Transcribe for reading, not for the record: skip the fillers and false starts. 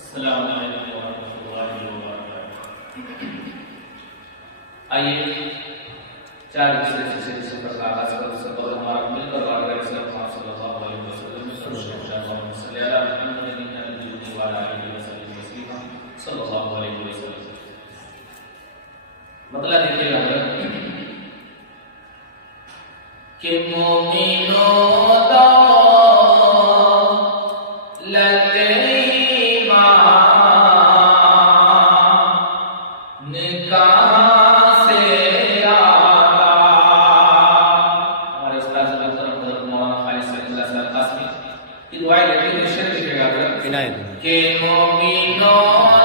السلام علیکم ورحمۃ اللہ وبرکاتہ۔ آئیے چار دوسرے سے سفر کا آغاز کریں، اس سے پہلے ہمارا مل کر بات کریں صلی اللہ علیہ وسلم صلی اللہ علیہ وسلم۔ مطلب دیکھیے حضرت کہ مومنوں کہ مومنوں